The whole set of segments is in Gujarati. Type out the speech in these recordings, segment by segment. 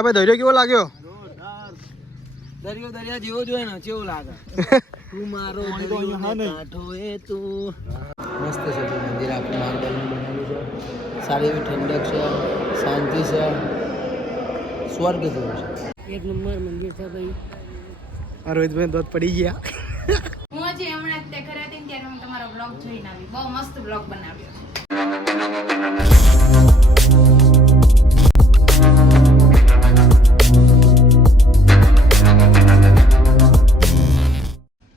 ભાઈ દરિયો કેવો લાગ્યો? દરિયો દરિયા જેવો જોઈએ ને કેવું લાગે. તું મારો કાંઠો એ તું. મસ્ત છે મંદિર, આપણું માર્બલનું બનાવેલું છે. સારી એવી ઠંડક છે, શાંતિ છે, સ્વર્ગ જેવું છે. એક નંબર મંદિર છે ભાઈ. આ રોહિતભાઈ દોત પડી ગયા. હું હજી હમણાં તે ઘરે હતી ત્યારે હું તમારો બ્લોગ જોઈને આવી. બહુ મસ્ત બ્લોગ બનાવ્યો.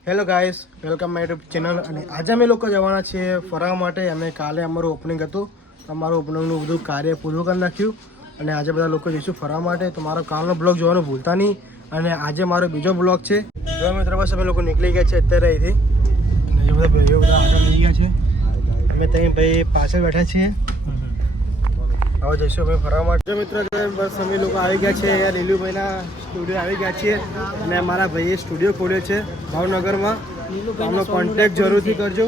Hello guys, welcome my YouTube channel. અને આજે અમે લોકો જવાના છીએ ફરવા માટે. અમે કાલે અમારું ઓપનિંગ હતું, અમારું ઓપનિંગનું બધું કાર્ય પૂરું કરી નાખ્યું અને આજે બધા લોકો જઈશું ફરવા માટે. તો મારો કાલનો બ્લોગ જોવાનું ભૂલતા નહીં. અને આજે મારો બીજો બ્લોગ છે. જો મિત્રો બસ અમે લોકો નીકળી ગયા છે અત્યારે અહીંથી. અને એ બધા ભાઈઓ બધા આગળ લઈ ગયા છે. અમે ત્યાં ભાઈ પાછળ બેઠા છીએ. હવે જઈશું અમે ફરવા માટે. જો મિત્રો બસ અમે લોકો આવી ગયા છે. અહીંયા લીલુભાઈના સ્ટુડિયો આવી ગયા છીએ. અને મારા ભાઈએ સ્ટુડિયો ખોલ્યો છે ભાવનગરમાં. આમનો કોન્ટેક્ટ જરૂરથી કરજો.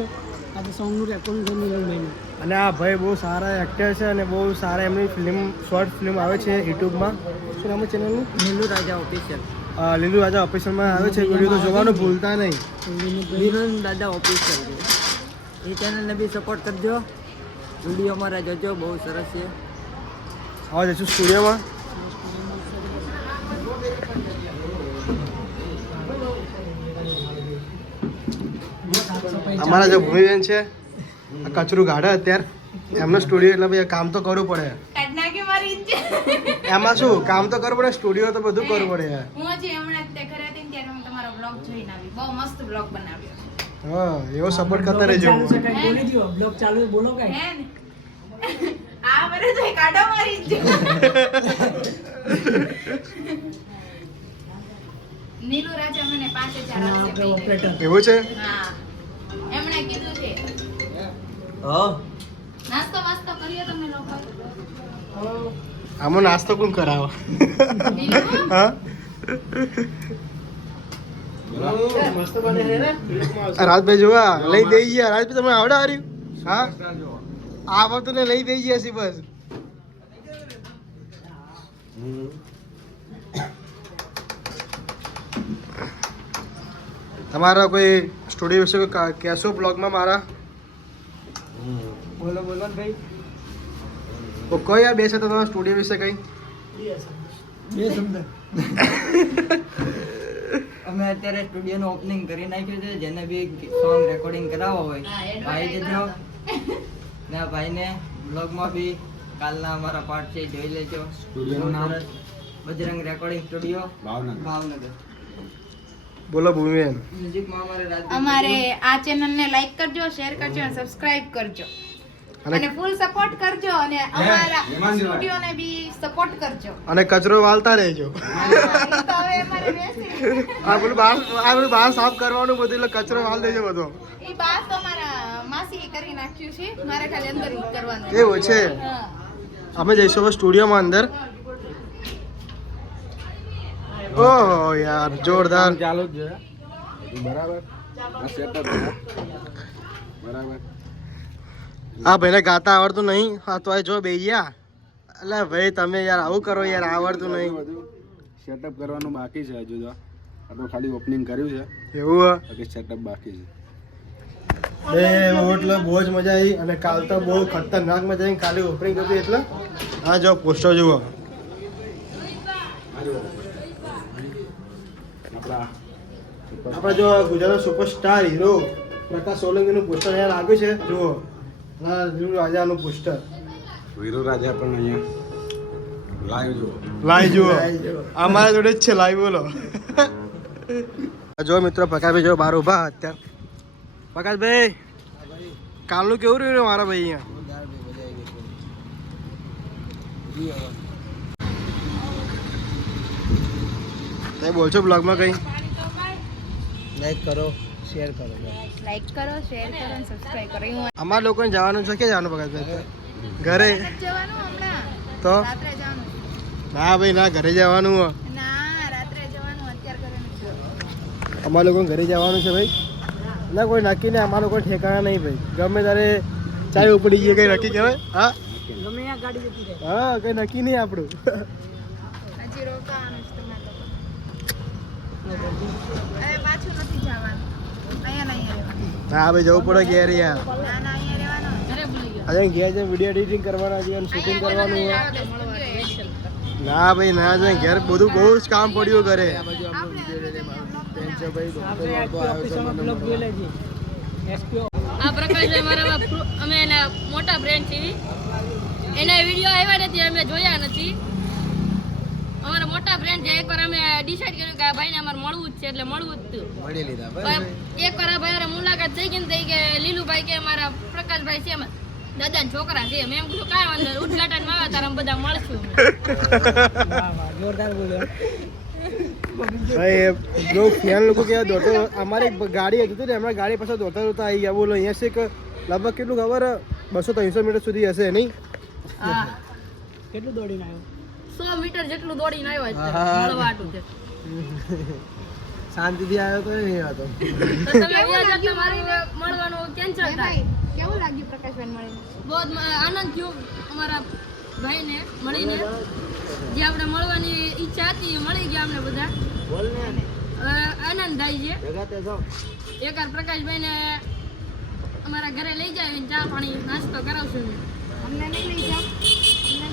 આજે સોંગનું રેકોર્ડિંગ છે નીલુભાઈનું. અને આ ભાઈ બહુ સારા એક્ટર છે અને બહુ સારા એમની ફિલ્મ શોર્ટ ફિલ્મ આવે છે યુટ્યુબમાં. શું નામ છે ચેનલનું? નીલુ રાજા ઓફિશિયલ. લીલુ રાજા ઓફિશિયલમાં આવે છે. વિડીયો તો જોવાનું ભૂલતા નહીં. નીલુ રાજા ઓફિશિયલ છે. એ ચેનલને બી સપોર્ટ કરજો. વિડીયો અમારા જોજો, બહુ સરસ છે. હવે જઈશું સ્ટુડિયોમાં. અમારા જે ભૂમિબેન છે આ કચરું ગાઢે અત્યારે એમનો સ્ટુડિયો એટલે ભાઈ કામ તો કરવું પડે. કાઢનાકે મારી ઈચ્છે. એમાં શું કામ તો કરવું પડે, સ્ટુડિયો તો બધું કરવું પડે. હું હજી હમણાં તે ઘરે હતી ત્યારે હું તમારો બ્લોગ જોઈને આવી. બહુ મસ્ત બ્લોગ બનાવ્યો. હા, એવો સપોર્ટ કરતા રહેજો. બોલી દો, બ્લોગ ચાલુ બોલો કઈ. હે ને? આ બરે તો કાઢો મારી ઈચ્છે. નીલુ રાજા મને 5000 આપશે મહિને. એવું છે? હા, એમણે કીધું છે. નાસ્તો વાસ્તો કર્યો તમે લોકો? આમાં નાસ્તો કોણ કરાવો? નીલુ? હા, રાજભાઈ જોવા લઈ દઈ ગયા. રાજભાઈ તમે આવડે હાર્યું? હા, આ વખતે ને લઈ દઈ ગયા છે બસ. તમારા કોઈ સ્ટુડિયો વિશે કોઈ કહેશો બ્લોગમાં મારા? બોલો બોલો ભાઈ. કોઈ યાર બે છે તો તમારા સ્ટુડિયો વિશે કંઈ? બે શબ્દ. અમે અત્યારે સ્ટુડિયોનું ઓપનિંગ કરી નાખ્યું છે. જેને બી સોંગ રેકોર્ડિંગ કરાવવો હોય ભાઈ જજો. ને આ ભાઈને બ્લોગમાં બી કાલના અમારા પાર્ટ છે જોઈ લેજો. સ્ટુડિયોનું નામ બજરંગ રેકોર્ડિંગ સ્ટુડિયો, ભાવનગર. બોલો ભૂમિબેન. મ્યુઝિકમાં અમારે આ ચેનલને લાઈક કરજો, શેર કરજો અને સબસ્ક્રાઇબ કરજો. અને ફૂલ સપોર્ટ કરજો અને અમારા સ્ટુડિયોને બી સપોર્ટ કરજો. અને કચરો વાળતા રહેજો. તો હવે અમારે બેસી આ બધું બહાર સાફ કરવાનું બધું, એટલે કચરો વાળ દેજો બધો. ઈ બાસ તો મારા માસી કરી નાખ્યું છે. મારે ખાલી અંદર ઈ કરવાનું. એવું છે? હા. અમે જઈશું હવે સ્ટુડિયોમાં અંદર. ઓહો યાર, જોરદાર. ચાલુ જ છે. બરાબર આ સેટઅપ બરાબર. આ ભાઈને ગાતા આવડતું નહીં. હા તો જો બે ગયા. એટલે ભાઈ તમે યાર આવું કરો યાર, આવડતું નહીં. બધું સેટઅપ કરવાનું બાકી છે હજુ તો. આ તો ખાલી ઓપનિંગ કર્યું છે, એવું બાકી સેટઅપ બાકી છે. બે એટલે બહુ જ મજા આવી. અને કાલ તો બહુ ખતરનાક મજા આવી. ખાલી ઓપનિંગ હતું એટલે. હા જો પોસ્ટર જુઓ. આપણા જો ગુજરાતનો સુપરસ્ટાર હીરો પ્રકાશ સોલંકીનું પોસ્ટર અહીંયા લાગ્યું છે. જુઓ, લીલુ રાજાનું પોસ્ટર. વીરુ રાજા પણ અહીંયા લાઈવ જુઓ. લાઈવ જુઓ. અમારા જોડે જ છે લાઈવ. બોલો. જો મિત્રો પ્રકાશભાઈ જો બહાર ઉભા અત્યારે. પ્રકાશભાઈ કાલનું કેવું રહ્યું મારા ભાઈ અહીંયા? બોલશો બ્લોગમાં કંઈ? લાઈક કરો, શેર કરો. લાઈક કરો, શેર કરો અને સબસ્ક્રાઇબ કરો. હું અમારા લોકોને જવાનું છે. ક્યાં જવાનું પ્રકાશભાઈ? ઘરે જવાનું હમણાં. તો રાત્રે જવાનું. ના ભાઈ ના, ઘરે જવાનું. ના, રાત્રે જવાનું. અત્યારે ઘરે નથી જવાનું. અમારા લોકોને ઘરે જવાનું છે ભાઈ. ના કોઈ નક્કી નહીં. અમારા કોઈ ઠેકાણા નહીં ભાઈ. ગમે ત્યારે ચાય ઉપડી જઈએ. કંઈ નક્કી કહેવાય? હા, ગમે આ ગાડી જતી રહે. હા, કંઈ નક્કી નહીં આપણું. હજી પછી રોકાવાનું છે તમારે હવે પાછું નથી જવાનું અહીંયા રહેવાનું હા ભાઈ જવું પડે ઘેર યાર ના ના અહીંયા રહેવાનું આજે ઘેર જઈને વિડીયો એડિટિંગ કરવાના છે અને શૂટિંગ કરવાનું હોય. ના ભાઈ ના જાય ઘેર બધું બહુ જ કામ પડ્યું ઘરે. આ બાજુ આમનો વિડીયો લઈને બેન છે ભાઈ ડોક્ટર આવ્યો છે મને આ પ્રકાશભાઈ મારા અમે એના મોટા ફ્રેન્ડ છીએ. એના વિડીયો આવ્યા નથી, અમે જોયા નથી. અમારા મોટા ફ્રેન્ડ છે. એકવાર અમે ડિસાઈડ કર્યું કે આ ભાઈને અમારે મળવું જ છે, એટલે મળવું જ હતું. મળી લીધા ભાઈ. એકવાર આ ભાઈ મુલાકાત થઈ ગઈ ને થઈ કે લીલુભાઈ કે અમારા પ્રકાશભાઈ છે દાદા ના છોકરા છે. મેં એમ કીધું કાંઈ વાંધો નહીં, ઉદઘાટન માં આવે તારે અમે બધા મળશું. ભાઈ જો ફેન લોકો કેવા દોડતો અમારી એક ગાડી હતી ને એમના ગાડી પાછળ દોડતા દોડતા આવી ગયા. બોલો અહીંયા છે કે લગભગ કેટલું ખબર 200-300 મીટર સુધી હશે નહીં? હા, કેટલું દોડીને આવ્યો? 100 મીટર જેટલું દોડીને આવ્યો છે મળવા હાટું છે. શાંતિથી આવ્યો તો નહીં આવ્યો તો તમે વ્યાજ હતા મારું મળવાનું કેન્સલ થાય. ભાઈ કેવું લાગ્યું પ્રકાશબેન મળીને બહુ જ આનંદ થયો અમારા ભાઈને મળીને. જે આપણે મળવાની ઈચ્છા હતી એ મળી ગયા અમને બધા. આનંદ થાય છે. એકવાર પ્રકાશભાઈને અમારા ઘરે લઈ જાય, ચા પાણી નાસ્તો કરાવશું. અમને નહીં લઈ જાઓ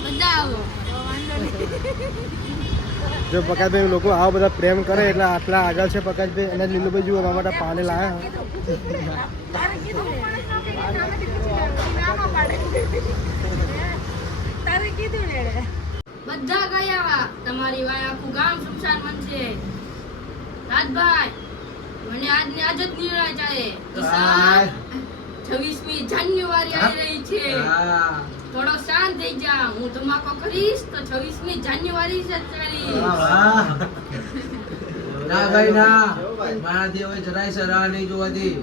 બધા આવો. તો વાંધો નહીં જો પ્રકાશભાઈ લોકો આવા બધા પ્રેમ કરે એટલે આટલા આગળ છે પ્રકાશભાઈ. અને લીલુભાઈ જુઓ અમારા માટે પાણી લાયા. તારે કીધું તારે કીધું ને બધા ગયા. તમારી વાય આખું ગામ સુમસાન બનશે. રાજભાઈ મને આજની આજ જ નિર્ણય ચાહે. 26મી જાન્યુઆરી આવી રહી છે. થોડો શાંત થઈ જા. હું તમાકો કરીશ તો 26મી જાન્યુઆરી જ કરીશ. ના ભાઈ ના, મારાથી હવે જરાય સરાહ નહીં જોવાતી.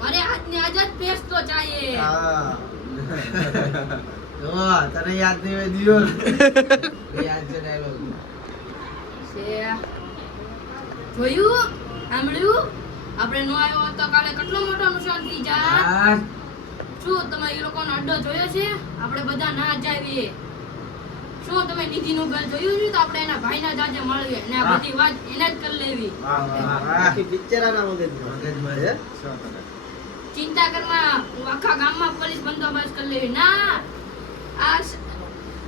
મારે આજની આજ જ ફેસલો ચાહે. તને યાદ નહીં હોય દિયો. યાદ છે ડાયલોગ. જોયું, સાંભળ્યું? આપણે નો આવ્યો તો કાલે કેટલો મોટો નુકસાન થઈ જાય. શું તમે એ લોકોનો અડ્ડો જોયો છે? આપણે બધા ના જાવીએ. શું તમે નિધિનું ઘર જોયું છે? તો આપણે એના ભાઈના જાજે મળીએ અને આ બધી વાત એને જ કરી લેવી. ચિંતા કરમાં આખા ગામમાં પોલીસ બંદોબસ્ત કરી લેવી. ના, આ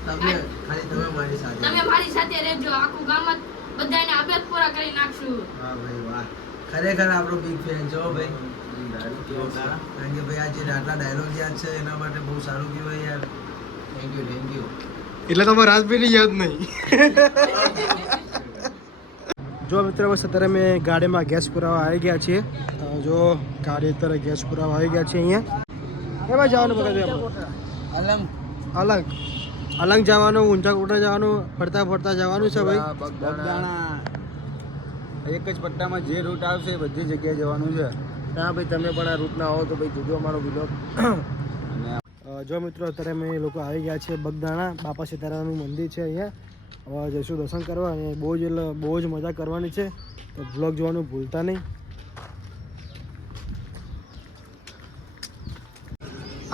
ખાલી તમે મારી સાથે. તમે મારી સાથે રહેજો. આખું ગામ જ બધાને આબેદ પૂરા કરી નાખશું. હા ભાઈ વાહ, ખરેખર આપણો બિગ ફેન છો ભાઈ. કારણ કે ભાઈ આજે આટલા ડાયલોગ યાદ છે એના માટે બહુ સારું કહેવાય યાર. Thank you. એટલે તમે રાજભાઈ યાદ નહીં. જો મિત્રો બસ અત્યારે અમે ગાડીમાં ગેસ પુરાવા આવી ગયા છીએ. જો ગાડી અત્યારે ગેસ પુરાવા આવી ગયા છે અહીંયા. એમાં જવાનું બધા અલંગ અલંગ જવાનું, ઊંચા કોટા જવાનું, ફરતા ફરતા જવાનું છે ભાઈ. બગદાણા એક જ પટ્ટામાં જે રૂટ આવશે એ બધી જગ્યાએ જવાનું છે. હા ભાઈ તમે પણ આ રૂટના આવો તો ભાઈ જોજો અમારો વિડીયો. જો મિત્રો અત્યારે અમે લોકો આવી ગયા છે બગદાણા. બાપા સીતારામનું મંદિર છે અહીંયા. હવે જઈશું દર્શન કરવા અને બહુ જ મજા કરવાની છે. તો બ્લોગ જોવાનું ભૂલતા નહીં.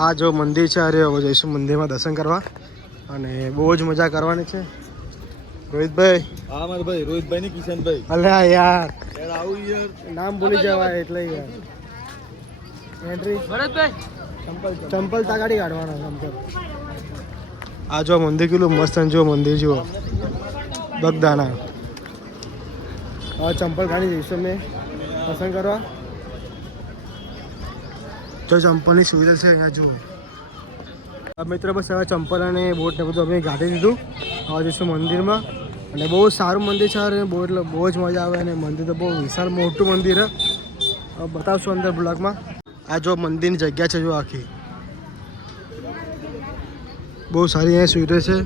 આ જો મંદિર છે, અરે હવે જઈશું મંદિરમાં દર્શન કરવા અને બહુ જ મજા કરવાની છે. રોહિતભાઈ. હા મારા ભાઈ રોહિતભાઈ ની કિશનભાઈ. અલ્યા યાર આવું યાર નામ ભૂલી જવાય એટલે યાર. એન્ટ્રી ભરતભાઈ ચંપલ તાગાડી કાઢવાના ચંપલ. આ જો મંદિર કેટલું મસ્ત જો મંદિર જુઓ બગદાણા. હવે ચંપલ કાઢી જઈશું મેં પસંદ કરવા. જો ચંપલની સુવિધા છે અહીંયા જુઓ. મિત્રો બસ હવે ચંપલ અને બોટ ને બધું અમે કાઢી દીધું. હવે જઈશું મંદિરમાં અને બહુ સારું મંદિર છે અને બહુ એટલે બહુ જ મજા આવે. અને મંદિર તો બહુ વિશાળ મોટું મંદિર છે. હવે બતાવશું અંદર બ્લોગમાં. આ જો મંદિરની જગ્યા છે જો આખી બહુ સારી અહીંયા સુવિધા છે.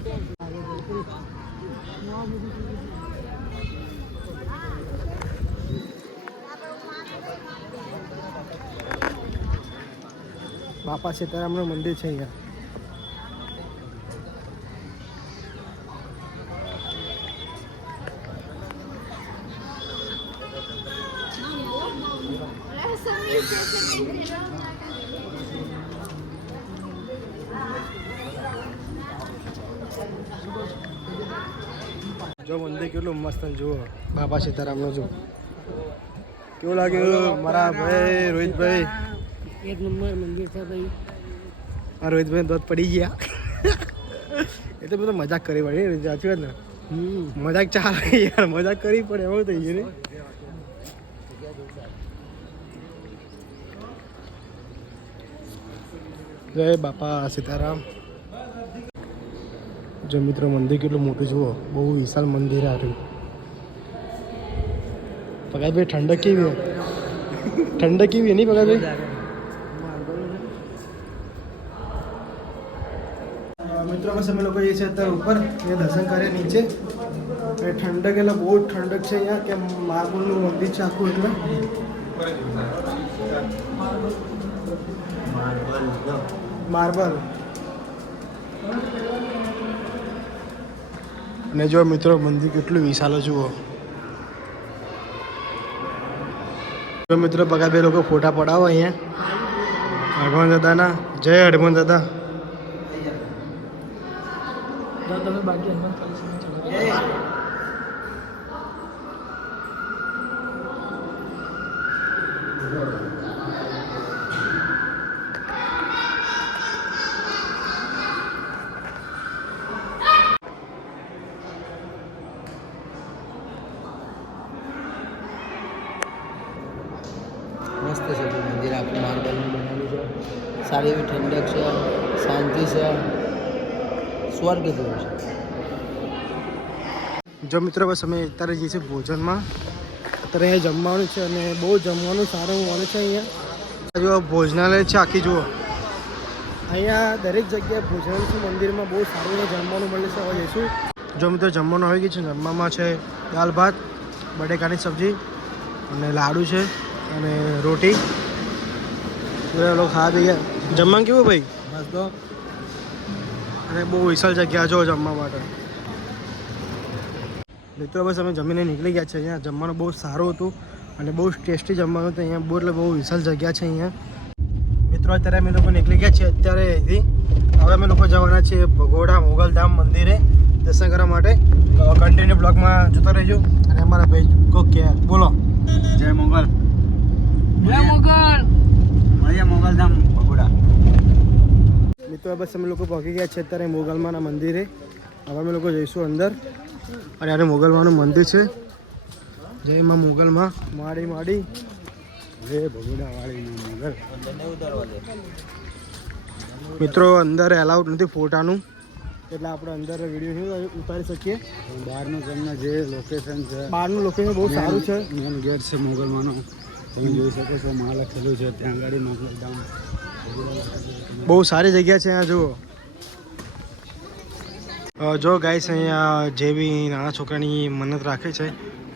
બાપા સીતારામનું મંદિર છે અહીંયા. જો મંદિર કેટલું મસ્ત જુઓ બાપા સીતારામનું જો કેવું લાગ્યું મારા ભાઈ રોહિતભાઈ? એક નંબર મંદિર છે ભાઈ. આ રોહિતભાઈ દોત પડી ગયા એટલે બધું મજાક કરી પડી સાચી વાત ને. મજાક ચાલે યાર, મજાક કરવી પડે એવું થઈ ગયું ને. જય બાપા સીતારામ. જો મિત્રો મંદિર કેટલું મોટું જુઓ, બહુ વિશાળ મંદિર આ રહ્યું. પગારભાઈ ઠંડક કેવી હોય? ઠંડક કેવી નહીં પગારભાઈ? મિત્રો બસ અમે લોકો જઈએ છીએ અત્યારે ઉપર, એ દર્શન કરીએ નીચે. ઠંડક એટલે બહુ જ ઠંડક છે અહીંયા, કે માર્બલનું મંદિર છે આખું. એટલે માર્બલ. અને જો મિત્રો મંદિર કેટલું વિશાળ જુઓ. જો મિત્રો પગાર લોકો ફોટા પડાવો અહીંયા હનુમાન દાદાના. જય હનુમાન દાદા. તમે બાકી મસ્ત છે મંદિર આખું માર્બલનું બનાવેલું છે. સારી એવી ઠંડક છે, શાંતિ છે, સ્વર્ગ જેવું છે. જો મિત્રો બસ અમે અત્યારે જઈએ છીએ ભોજનમાં. અત્યારે અહીંયા જમવાનું છે અને બહુ જમવાનું સારું મળે છે અહીંયા. જો ભોજનાલય છે આખી જુઓ. અહીંયા દરેક જગ્યાએ ભોજનાલય છે મંદિરમાં, બહુ સારું જમવાનું મળે છે. હવે જઈશું. જો મિત્રો જમવાનું આવી ગયું છે. જમવામાં છે દાળ ભાત, બટેકાની સબ્જી અને લાડુ છે અને રોટી. લોકો ખાવા દઈએ. જમવાનું કેવું ભાઈ? બસ તો અને બહુ વિશાળ જગ્યા જો જમવા માટે. મિત્રો બસ અમે જમીને નીકળી ગયા છે. અહીંયા જમવાનું બહુ સારું હતું અને બહુ ટેસ્ટી જમવાનું હતું અહીંયા. બહુ એટલે બહુ વિશાળ જગ્યા છે અહીંયા. મિત્રો અત્યારે અમે લોકો નીકળી ગયા છીએ અત્યારે અહીંથી. હવે અમે લોકો જવાના છીએ ભગોડા મોગલધામ મંદિરે દર્શન કરવા માટે. કન્ટિન્યુ બ્લોગમાં જોતા રહેજો. અને અમારા ભાઈ કોક કે બોલો જય મોગલ. જય મોગલ. મળીએ મોગલધામ ભગોડા. મિત્રો બસ અમે લોકો પહોંચી ગયા છે અત્યારે મોગલમાના મંદિરે. હવે અમે લોકો જઈશું અંદર. અને આ મોગલમાનું મંદિર છે. જય માં મોગલમાં માડી માડી. જય ભગોડા વાળી મોગલ. મિત્રો અંદર એલાઉડ નથી ફોટાનું, એટલે આપણે અંદર વિડીયો ઉતારી શકીએ. બહારનું તમને જે લોકેશન છે, બહારનું લોકેશન બહુ સારું છે. મેન ગેટ છે મોગલમાંનો, તમે જોઈ શકો છો. માં લખેલું છે ત્યાં આગળ મોગલધામ. બહુ સારી જગ્યા છે અહીંયા જુઓ. જો ગાઈસ અહીંયા જે બી નાના છોકરાની મન્નત રાખે છે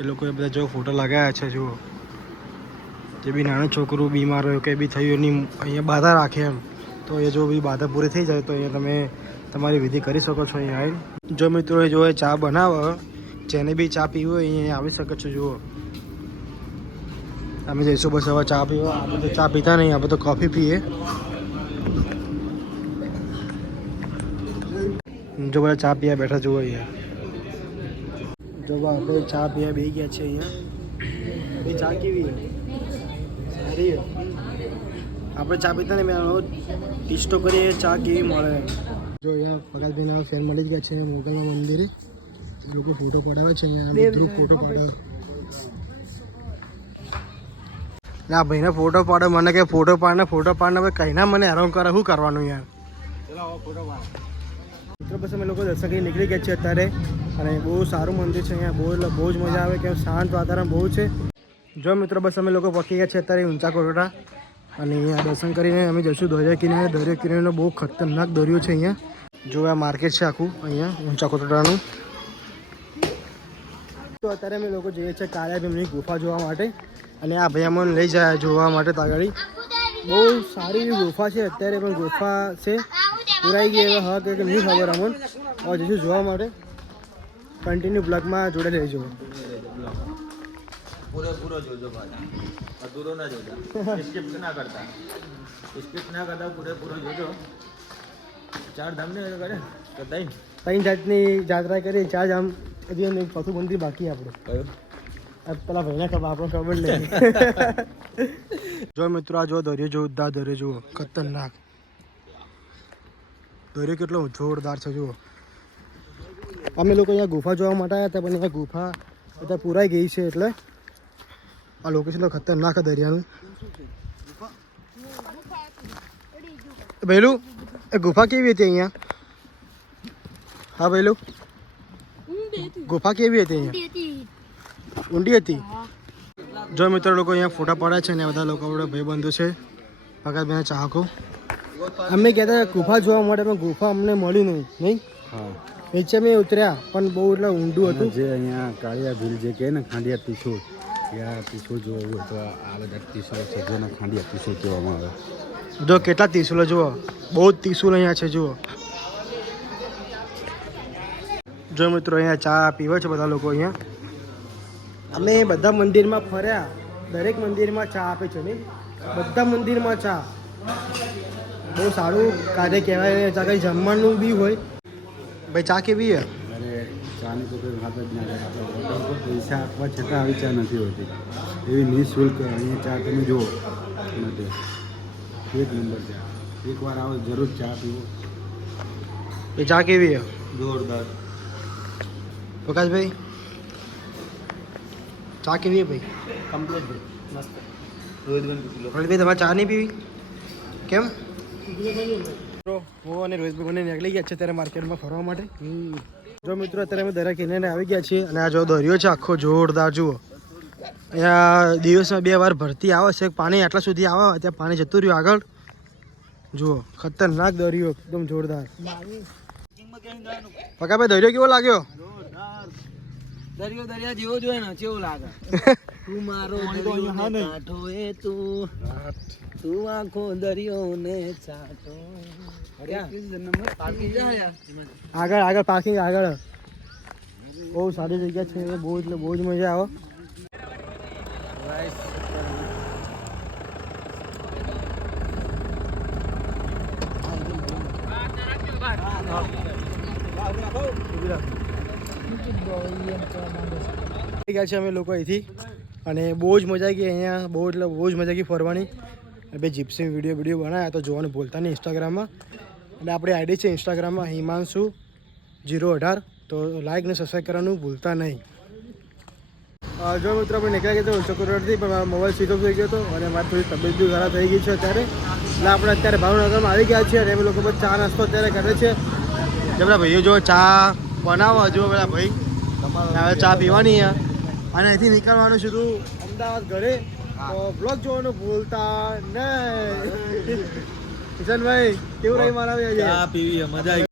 એ લોકોએ બધા જો ફોટો લગાવ્યા છે જુઓ. જે બી નાનું છોકરું બીમાર હોય કંઈ બી થયું એની અહીંયા બાધા રાખે એમ, તો એ જો બી બાધા પૂરી થઈ જાય તો અહીંયા તમે તમારી વિધિ કરી શકો છો અહીંયા આવીને. જો મિત્રો એ જો ચા બનાવો, જેને બી ચા પીવી હોય અહીંયા આવી શકે છો જુઓ. અમે જઈશું બસ હવે ચા પીવા. આપણે તો ચા પીતા નહીં, આપણે તો કોફી પીએ. જો બધા ચા પીવા બેઠા જુઓ અહીંયા. જો આપણે ચા પીવા બે ગયા છે અહીંયા. એ ચા કેવી સારી. આપણે ચા પીતા ને મેં ટેસ્ટ તો કરીએ ચા કેવી મળે. જો અહીંયા પગારભાઈના ફેન મળી જ ગયા છે મોગલમાં મંદિરે. એ લોકો ફોટો પડાવે છે અહીંયા. ગ્રુપ ફોટો પડાવે. ના ભાઈને ફોટો પાડે, મને કે ફોટો પાડને હવે કઈ ના મને હેરાન કરે. શું કરવાનું યાર? મિત્રો બસ અમે લોકો દર્શન કરી નીકળી ગયા છીએ અત્યારે. અને બહુ સારું મંદિર છે અહીંયા. બહુ જ મજા આવે, કેમ શાંત વાતાવરણ બહુ છે. જો મિત્રો બસ અમે લોકો પહોંચી ગયા છીએ અત્યારે ઊંચા કોટડા. અને અહીંયા દર્શન કરીને અમે જઈશું દરિયા કિનારે. દરિયા કિનારેનો બહુ ખતરનાક દરિયો છે અહીંયા. જો આ માર્કેટ છે આખું અહીંયા ઊંચા કોટડાનું. તો અત્યારે અમે લોકો જઈએ છીએ કાળિયા ભીમની ગુફા જોવા માટે. અને આ ભાઈ અમને લઈ જાય જોવા માટે તાગાડી. બહુ સારી એવી ગુફા છે. અત્યારે પણ ગુફા છે, પુરાઈ ગઈ હવે હા કે નહીં ખબર અમને. હવે જઈશું જોવા માટે. કન્ટિન્યુ બ્લોગમાં જોડે રહેજો. પૂરેપૂરો જોજો પાછા, અધૂરો ના જોજો. સ્કીપ ના કરતા પૂરેપૂરો જોજો. 4 ધામ ને કરે તો 3 જાતની યાત્રા કરી. 4 ધામ હજી એક ચોથું મંદિર બાકી આપણે પેલા ભાઈને ખબર આપણને ખબર નહીં. જો મિત્રો આ જો દરિયો જોરદાર દરિયો જુઓ ખતરનાક દરિયો કેટલો જોરદાર છે જુઓ. અમે લોકો અહીંયા ગુફા જોવા માટે આવ્યા હતા પણ અહીંયા ગુફા બધા પૂરાઈ ગઈ છે એટલે આ લોકેશન તો ખતરનાક છે દરિયાનું. ભૈલું એ ગુફા કેવી હતી અહીંયા? હા ભૈલું ગુફા કેવી હતી અહીંયા? ઊંડી હતી. જો મિત્રો લોકો અહીંયા ફોટા પાડ્યા છે ને બધા લોકો આપણા ભાઈબંધો છે ભગતભાઈ ચાહકો. અમે કહેતા ગુફા જોવા માટે પણ ગુફા અમને મળી નહીં. હા નીચે મેં ઉતર્યા પણ બહુ એટલે ઊંડું હતું. જે અહીંયા કાળિયા ભીલ જે કહે ને ખાંડિયા ટીસોળ ત્યાં ટીસોળ જોવું હોય તો આ બધા ટીસોળ છે જેને ખાંડિયા ટીસોળ કહેવામાં આવે. જો કેટલા ત્રિશુલો જુઓ બહુ જ ત્રિશુલ અહીંયા છે જુઓ. જો મિત્રો અહીંયા ચા પીવે છે બધા લોકો અહીંયા. અમે બધા મંદિરમાં ફર્યા દરેક મંદિરમાં ચા આપે છે નહીં બધા મંદિરમાં ચા બહુ સારું કાર્ય કહેવાય. ચા કંઈ જમવાનું બી હોય. ભાઈ ચા કેવી છે? અરે ચાની તો કોઈ વાત જ ના કરે. આપણે હોટલ પર પૈસા આપવા છતાં આવી ચા નથી હોતી એવી નિઃશુલ્ક અહીંયા ચા તમે જુઓ નથી. એક નંબર ચા. એકવાર આવો જરૂર ચા પીવો. એ ચા કેવી છે? જોરદાર. પ્રકાશભાઈ ચા કેવી છે ભાઈ? કમ્પ્લીટ મસ્ત. રોહિતભાઈ તમારે ચા નહીં પીવી કેમ? હું અને રોહિતભાઈ બંને નીકળી ગયા છે ત્યારે માર્કેટમાં ફરવા માટે. જો મિત્રો અત્યારે અમે દરિયા કિનારે આવી ગયા છીએ અને આ જો દરિયો છે આખો જોરદાર જુઓ. અહીંયા દિવસમાં 2 વાર ભરતી આવે છે. પાણી આટલા સુધી આવે ત્યાં પાણી જતું રહ્યું આગળ જુઓ. ખતરનાક દરિયો એકદમ જોરદાર. પકાભાઈ દરિયો કેવો લાગ્યો? દરિયો દરિયા જેવો જોઈએ ને કેવું લાગે. તું મારો દરિયો ને કાંઠો એ તું આખો દરિયો ને ચાટો. આગળ આગળ પાર્કિંગ આગળ બહુ સારી જગ્યા છે. બહુ એટલે બહુ જ મજા આવે. ગયા છે અમે લોકો અહીંથી અને બહુ જ મજા આવી ગઈ અહીંયા. બહુ એટલે બહુ જ મજા આવી ફરવાની. બે જીપ્સી વિડીયો બનાવ્યા તો જોવાનું ભૂલતા નહીં ઇન્સ્ટાગ્રામમાં. અને આપણી આઈડી છે ઇન્સ્ટાગ્રામમાં હિમાંશુ 018 તો લાઈક ને સબસ્ક્રાઈબ કરવાનું ભૂલતા નહીં. જો મિત્રો આપણે નીકળ્યા ગયા તો ચક્કરથી પણ મારો મોબાઈલ સ્વિચ ઓફ થઈ ગયો હતો અને મારી થોડી તબિયત બી ખરાબ થઈ ગઈ છે અત્યારે. એટલે આપણે અત્યારે ભાવનગરમાં આવી ગયા છીએ અને અમે લોકો ચા નાસ્તો અત્યારે કરે છે. જે બધા ભાઈઓ જો ચા બનાવો જો બધા ભાઈ હવે ચા પીવાની અને અહીંથી નીકળવાનું સીધું અમદાવાદ ઘરે. તો બ્લોગ જોવાનું ભૂલતા નહીં. કિશનભાઈ કેવું રહી મારા? ચા પીવી મજા આવી.